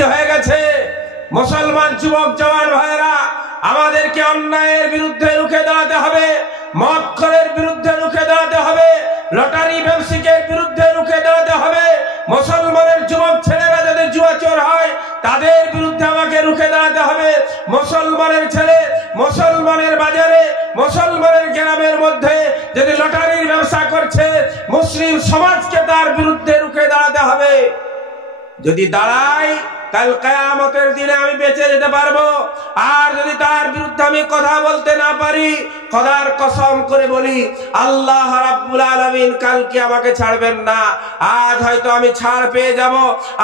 সৃষ্টি হয়ে গেছে। মুসলমান যুবক জওয়ান ভাইরা, আমাদেরকে অন্যায়ের বিরুদ্ধে রুখে দাঁড়াতে হবে, মদখোরের বিরুদ্ধে রুখে দাঁড়াতে হবে, লটারি ব্যবসায়ীদের বিরুদ্ধে রুখে দাঁড়াতে হবে। মুসলমানের যুবক ছেলেরা যাদের জুয়াচোর হয় তাদের বিরুদ্ধে আমাকে রুখে দাঁড়াতে হবে। মুসলমানের ছেলে মুসলমানের বাজারে, মুসলমানের গ্রামের মধ্যে যদি লটারির ব্যবসা করছে, মুসলিম সমাজকে তার বিরুদ্ধে রুখে দাঁড়াতে হবে। যদি দাঁড়াই, কাল কিয়ামতের দিনে আমি বেঁচে যেতে পারবো। আর যদি তার বিরুদ্ধে আমি কথা বলতে না পারি, খোদার কসম করে বলি, আল্লাহ রাব্বুল আলামিন কালকে আমাকে ছাড়বেন না। আজ হয়তো আমি ছাড় পেয়ে যাব,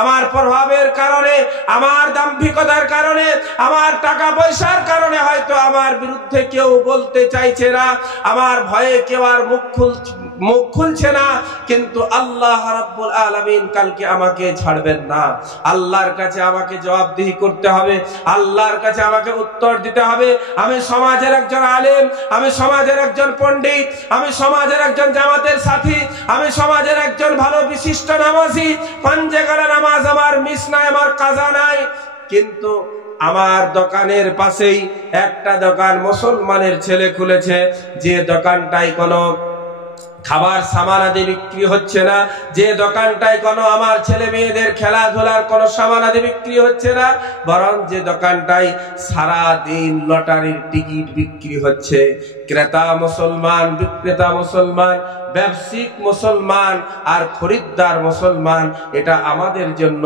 আমার প্রভাবের কারণে, আমার দাম্ভিকতার কারণে, আমার টাকা পয়সার কারণে হয়তো আমার বিরুদ্ধে কেউ বলতে চাইছে না, আমার ভয়ে কেউ আর মুখ খুলছে না, কিন্তু আল্লাহ রাব্বুল আলামিন কালকে আমাকে ছাড়বেন না। আল্লাহর কাছে আমাকে জবাবদিহি করতে হবে, আল্লাহর কাছে আমাকে উত্তর দিতে হবে। আমি সমাজের একজন আলেম, আমি সমাজের একজন পণ্ডিত, আমি সমাজের একজন জামাতের সাথী, আমি সমাজের একজন ভালো বিশিষ্ট নামাজি। পাঞ্জে গড়া নামাজ আমার মিস নাই, আমার কাজা নাই, কিন্তু আমার দোকানের পাশেই একটা দোকান মুসলমানের ছেলে খুলেছে, যে দোকানটাই কোনো খাবার সামান আদি বিক্রি হচ্ছে না, যে দোকানটায় কোনো আমার ছেলে মেয়েদের খেলাধুলার কোনো সামান আদি বিক্রি হচ্ছে না, বরং যে দোকানটায় সারা দিন লটারির টিকিট বিক্রি হচ্ছে। ক্রেতা মুসলমান, বিক্রেতা মুসলমান, ব্যবসায়িক মুসলমান আর খরিদ্দার মুসলমান। এটা আমাদের জন্য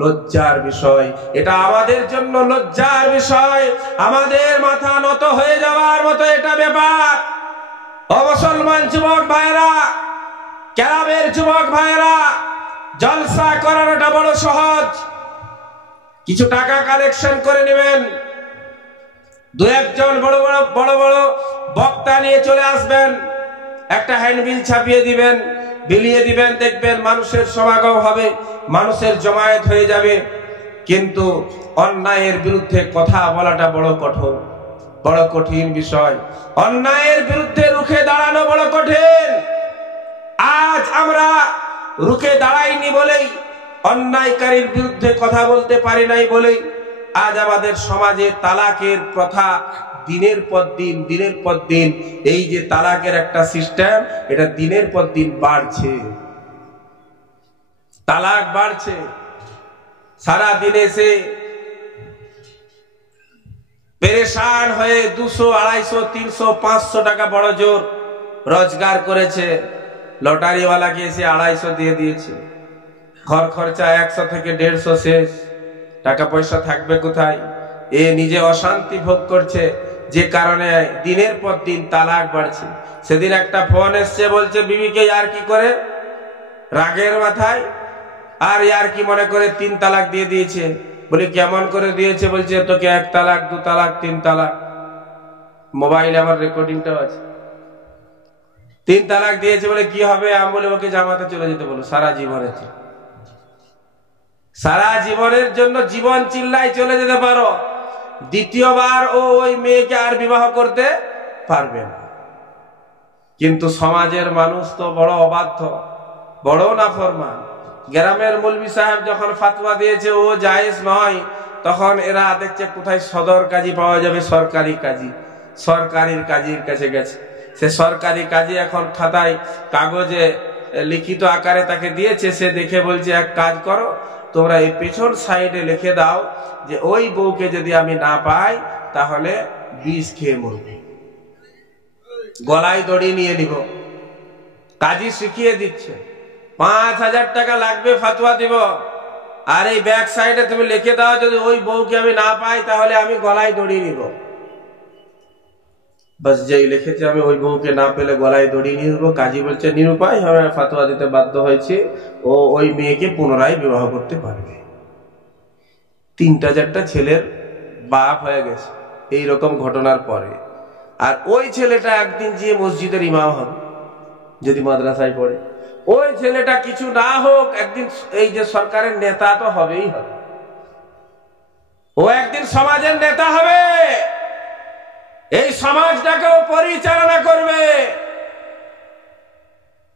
লজ্জার বিষয়, এটা আমাদের জন্য লজ্জার বিষয়। আমাদের মাথা নত হয়ে যাওয়ার মতো এটা ব্যাপার। ও মুসলমান যুবক ভাইরা, ক্লাবের যুবক ভাইরা, জলসা করানোটা বড় সহজ। কিছু টাকা কালেকশন করে নেবেন, দু একজন বড় বড় বক্তা নিয়ে চলে আসবেন, একটা হ্যান্ডবিল ছাপিয়ে দিবেন, বিলিয়ে দিবেন, দেখবেন মানুষের সমাগম হবে, মানুষের জমায়েত হয়ে যাবে। কিন্তু অন্যায়ের বিরুদ্ধে কথা বলাটা বড় কঠিন বিষয়। অন্যায়ের বিরুদ্ধে রুখে দাঁড়ানো বড় কঠিন। আজ আমরা রুখে দাঁড়াইনি বলেই, অন্যায়কারীর বিরুদ্ধে কথা বলতে পারি নাই বলেই আজ আমাদের সমাজে তালাকের প্রথা দিনের পর দিন, এই যে তালাকের একটা সিস্টেম, এটা দিনের পর দিন বাড়ছে, তালাক বাড়ছে। সারা দিনে সে পেরেশান হয়ে 200, 250, 300, 500 টাকা বড় জোর রোজগার করেছে, লটারিওয়ালাকে এসে 250 দিয়ে দিয়েছে, ঘর খরচা 100 থেকে 150 শেষ, টাকা পয়সা থাকবে কোথায়? এ নিজে অশান্তি ভোগ করছে, যে কারণে দিনের পর দিন তালাক বাড়ছে। সেদিন একটা ফোন এসছে, বলছে বিবিকে আর কি করে রাগের মাথায় আর ইয়ার কি মনে করে 3 তালাক দিয়ে দিয়েছে। বলে কেমন করে দিয়েছে? বলছে তোকে 1 তালাক, 2 তালাক, 3 তালাক, মোবাইলে আমার রেকর্ডিংটাও আছে। 3 তালাক দিয়েছে। বলে কি হবে? আমি বলে ওকে জামাতে চলে যেতে বলো, সারা জীবনের জন্য জীবন চিল্লায় চলে যেতে পারো, দ্বিতীয়বার ওই মেয়েকে আর বিবাহ করতে পারবে না। কিন্তু সমাজের মানুষ তো বড় অবাধ্য, বড় নাফরমান। গ্রামের মৌলভী সাহেব যখন ফাতোয়া দিয়েছে ও জায়েজ নয়, তখন এরা দেখছে কোথায় সদর কাজী পাওয়া যাবে, সরকারি কাজী, সরকারির কাজীর কাছে গেছে। সে সরকারি কাজী এখন খাতায় কাগজে লিখিত আকারে তাকে দিয়েছে। সে দেখে বলছে এক কাজ করো, তোমরা এই পেছন সাইডে লিখে দাও যে ওই বউকে যদি আমি না পাই তাহলে বিষ খেয়ে মরবে, গলায় দড়ি নিয়ে নিব। কাজী শিখিয়ে দিচ্ছে, 5000 টাকা লাগবে, ফাতোয়া দিব। আর এই ব্যাক সাইডে তুমি লিখে দাও যদি ওই বউকে আমি না পাই তাহলে আমি গলায় দড়ি নিব। বাস যেই লিখেছে আমি ওই বউকে না পেলে গলায় দড়ি নিয়ে নেবো, কাজী বলছে নিরুপায় আমি ফাতোয়া দিতে বাধ্য হয়েছি, ও ওই মেয়েকে পুনরায় বিবাহ করতে পারবে। 3-4টা ছেলের বাপ হয়ে গেছে এইরকম ঘটনার পরে। আর ওই ছেলেটা একদিন যে মসজিদের ইমাম হবে, যদি মাদ্রাসায় পড়ে, ওই ছেলেটা কিছু না হোক একদিন এই যে সরকারের নেতা তো হবেই হবে, ও একদিন সমাজের নেতা হবে, এই সমাজটাকেও পরিচালনা করবে।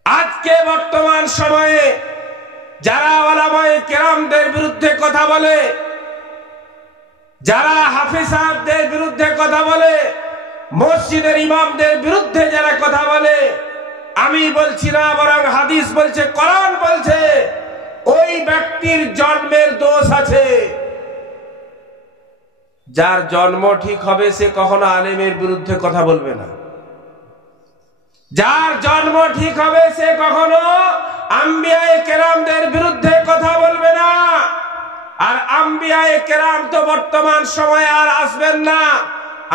আজকে বর্তমান সময়ে যারা ওলামায়ে কেরামদের বিরুদ্ধে কথা বলে, যারা হাফিজ সাহেবদের বিরুদ্ধে কথা বলে, মসজিদের ইমামদের বিরুদ্ধে যারা কথা বলে, আমি বলছি না, বরং হাদিস বলছে, কোরআন বলছে, ওই ব্যক্তির জন্মের দোষ আছে। যার জন্ম ঠিক হবে সে কখনো আলেমের বিরুদ্ধে কথা বলবে না। যার জন্ম ঠিক হবে সে কখনো আম্বিয়ায়ে কেরামদের বিরুদ্ধে কথা বলবে না। আর আম্বিয়ায়ে কেরাম তো বর্তমান সময়ে আর আসবেন না।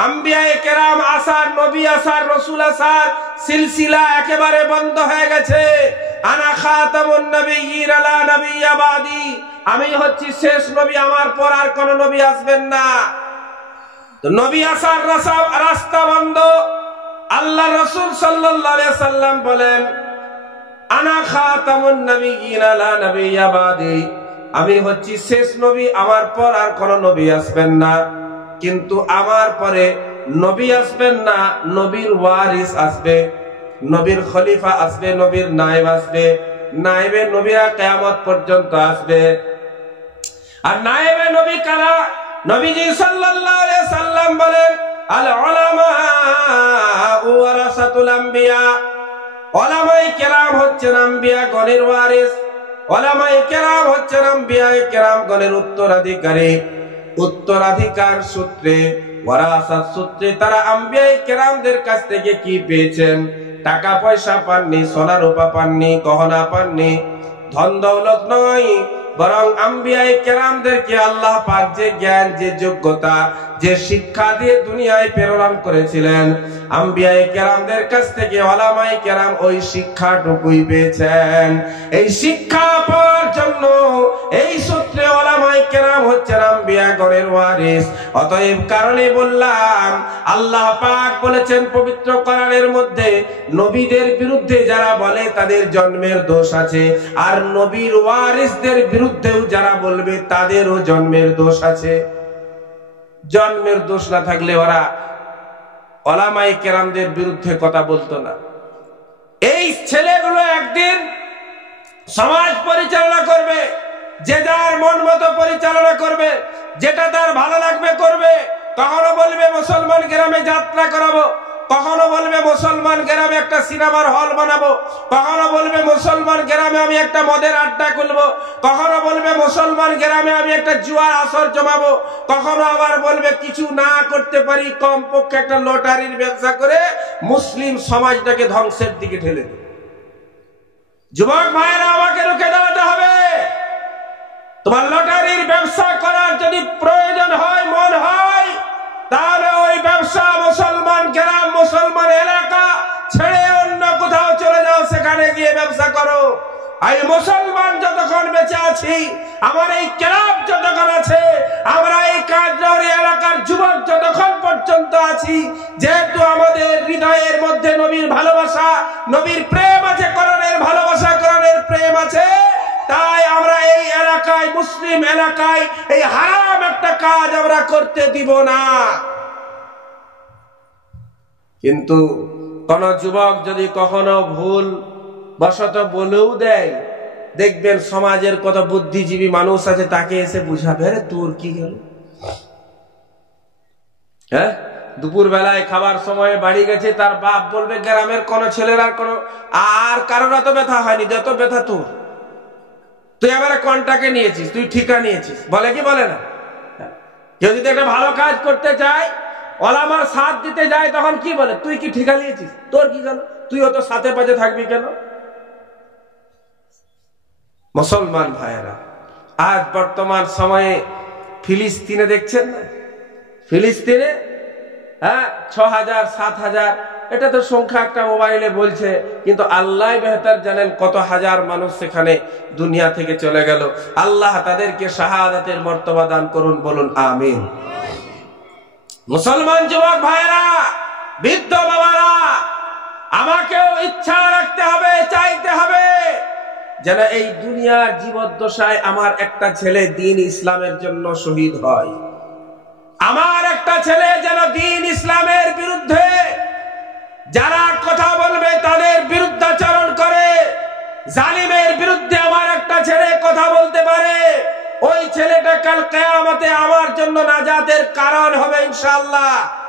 আম্বিয়ায়ে কেরাম আসার, নবী আসার, রাসূল আসার সিলসিলা একেবারে বন্ধ হয়ে গেছে। আনা খাতামুন নবিয়্যিন লা নবিয়্যা বাদি, আমি হচ্ছি শেষ নবী, আমার পর আর কোন নবী আসবেন না। তো নবী আসার রাস্তা বন্ধ। আল্লাহ রাসূল সাল্লাল্লাহু আলাইহি সাল্লাম বলেন, আনা খাতামুন নবিয়্যিন লা নবিয়্যা বাদি, আমি হচ্ছি শেষ নবী, আমার পর আর কোন নবী আসবেন না। কিন্তু আমার পরে নবী আসবেন না, নবীর ওয়ারিস আসবে, নবীর খলিফা আসবে, নবীর নায়েব আসবে। নায়েবে নবীরা কিয়ামত পর্যন্ত আসবে। আর নায়েবে নবী কারা? নবীজি সাল্লাল্লাহু আলাইহি সাল্লাম বলেন, আল উলামা ওয়ারাসাতুল আম্বিয়া, উলামায়ে কেরাম হচ্ছেন আম্বিয়া গণের ওয়ারিস। উলামায়ে কেরাম হচ্ছেন আম্বিয়ায়ে কেরাম গণের উত্তরাধিকারী। উত্তরাধিকার সূত্রে, ওয়ারাসাত সূত্রে তারা আম্বিয়ায়ে কেরামদের কাছ থেকে কি পেয়েছেন? টাকা পয়সা পাননি, সোনা রূপা পাননি, গহনা পাননি, ধন দৌলত নয়, বরং আম্বিয়ায়ে কেরামদেরকে আল্লাহ পাক যে জ্ঞান, যে যোগ্যতা, যে শিক্ষা দিয়ে দুনিয়ায় প্রেরণ করেছিলেন, আম্বিয়ায়ে কেরামদের কাছ থেকে উলামায়ে কেরাম ওই শিক্ষাটুকুই পেয়েছেন। এই শিক্ষা পাওয়ার জন্য এই সূত্রে উলামায়ে কেরাম হচ্ছেন আম্বিয়া গণের ওয়ারিস। অতএব কারণে বললাম, আল্লাহ পাক বলেছেন পবিত্র কোরআনের মধ্যে, নবীদের বিরুদ্ধে যারা বলে তাদের জন্মের দোষ আছে, আর নবীর ওয়ারিসদের বিরুদ্ধেও যারা বলবে তাদেরও জন্মের দোষ আছে। জন্মের দোষ না থাকলে ওরা উলামায়ে কেরামদের বিরুদ্ধে কথা বলতো না। এই ছেলেগুলো একদিন সমাজ পরিচালনা করবে, যে যার মন মতো পরিচালনা করবে, যেটা তার ভালো লাগবে করবে। কখনো বলবে মুসলমান গ্রামে যাত্রা করাবো, কখনো বলবে মুসলমান গ্রামে একটা সিনেমার হল বানাবো, কখনো বলবে মুসলমান গ্রামে আমি একটা মদের আড্ডা খুলবো, কখনো বলবে মুসলমান গ্রামে আমি একটা জুয়ার আসর জমাবো, কখনো আবার বলবে কিছু না করতে পারি কমপক্ষে একটা লটারির ব্যবসা করে মুসলিম সমাজটাকে ধ্বংসের দিকে ঠেলে দেব। যুবক ভাইরা, আমাকে রুখে দাঁড়াতে হবে। তোমার লটারির ব্যবসা করার যদি প্রয়োজন হয়, মন হয়, তাহলে ওই ব্যবসা মুসলমান গ্রাম, মুসলমান এলাকা ছেড়ে অন্য কোথাও চলে যাও, সেখানে গিয়ে ব্যবসা করো। এই মুসলমান যতক্ষণ বেঁচে আছি, আমার এই ক্লাব যতক্ষণ আছে, আমরা এই কাজরি এলাকার যুবক যতক্ষণ পর্যন্ত আছি, যেহেতু আমাদের হৃদয়ের মধ্যে নবীর ভালোবাসা, নবীর প্রেম আছে, কোরআনের ভালোবাসা, কোরআনের প্রেম আছে, তাই আমরা এই এলাকায়, মুসলিম এলাকায় এই হারাম একটা কাজ আমরা করতে দিব না। কিন্তু কোন যুবক যদি কখনো ভুল বশত বলেও দেয়, দেখবেন সমাজের কত বুদ্ধিজীবী মানুষ আছে, তাকে এসে বুঝাবে, আরে তোর কি গেল? হ্যাঁ, দুপুর বেলায় খাবার সময় বাড়ি গেছে, তার বাপ বলবে গ্রামের কোন ছেলের আর কারোর এত ব্যথা হয়নি যত ব্যথা তোর। তুই আবার কন্টাকে নিয়েছিস, তুই ঠিকা নিয়েছিস, বলে কি বলে না? কেউ যদি একটা ভালো কাজ করতে চায়, ওলামার সাথ দিতে যায়, তখন কি বলে? তুই কি ঠিকা নিয়েছিস, তোর কি গেল? তুইও তো সাথে পাশে থাকবি কেন? মুসলমান ভাইয়েরা, আজ বর্তমান সময়ে ফিলিস্তিনে দেখছেন না, ফিলিস্তিনে ৬,০০০, ৭,০০০, এটা তো সংখ্যা একটা মোবাইলে বলছে, কিন্তু আল্লাহ বেহতার জানেন কত হাজার মানুষ সেখানে দুনিয়া থেকে চলে গেল। আল্লাহ তাদেরকে শাহাদাতের মর্তবা দান করুন, বলুন আমিন। মুসলমান যুবক ভাইরা, বৃদ্ধ বাবারা, আমাকেও ইচ্ছা রাখতে হবে, চাইতে হবে যেন এই দুনিয়ার জীবদ্দশায় আমার একটা ছেলে দ্বীন ইসলামের জন্য শহীদ হয়। আমার একটা ছেলে যেন দ্বীন ইসলামের বিরুদ্ধে যারা কথা বলবে তাদের বিরুদ্ধাচরণ করে, জালিমের বিরুদ্ধে আমার একটা ছেলে কথা বলতে পারে, ওই ছেলেটা কাল কিয়ামতে আমার জন্য নাজাতের কারণ হবে ইনশাআল্লাহ।